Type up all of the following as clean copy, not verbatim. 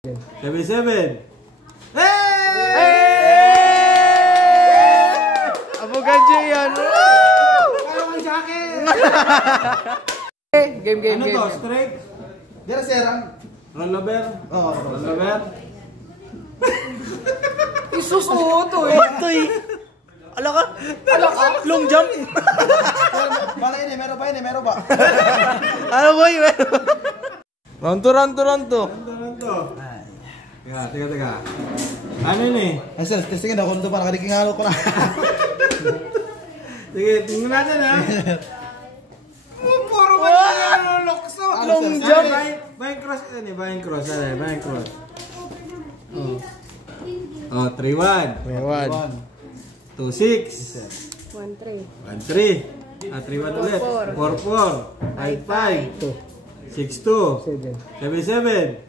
77. Hey! Abogan dyan yan. Kaya mo jacket! Game. Ano to? Straight? Dira serang. Rollover? Oo. Rollover? Isusuto eh. Oto eh. Ala ka? Long jump. Baka ini, meron ba? Ano boy? Round to. Teka. Ano ini? Ay sir, testingin ako nito para kadikingalo ko na. Sige, tingnan natin ha. Puro ba yung lokso? Long jump. Bayang cross. Bayang cross. Oh, 3-1. 2-6. 1-3. 3-1 ulit. 4-4. 5-5. 6-2. 7-7.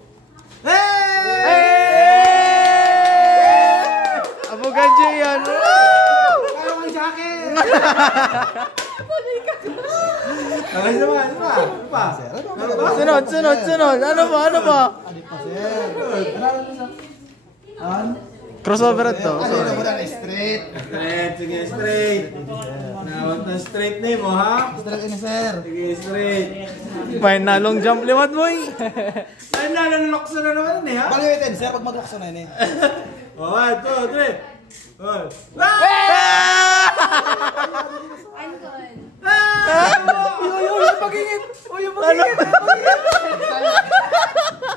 Abogan dyan yan. Kaya mo jacket! Ano ba? Sunod. Ano ba? Adi pa sir. An? Crossover ito. Ano na mo na straight. Sige, straight. Nawag na straight name mo, ha? Straight ini sir. Sige, straight. May na long jump liwat boy. Ay, nalalokso na naman ha? Baliwitin sir pag maglakso na ini. 1, 2, 3. Yung pagingit.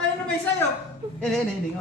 Ano na may sayo? Ini.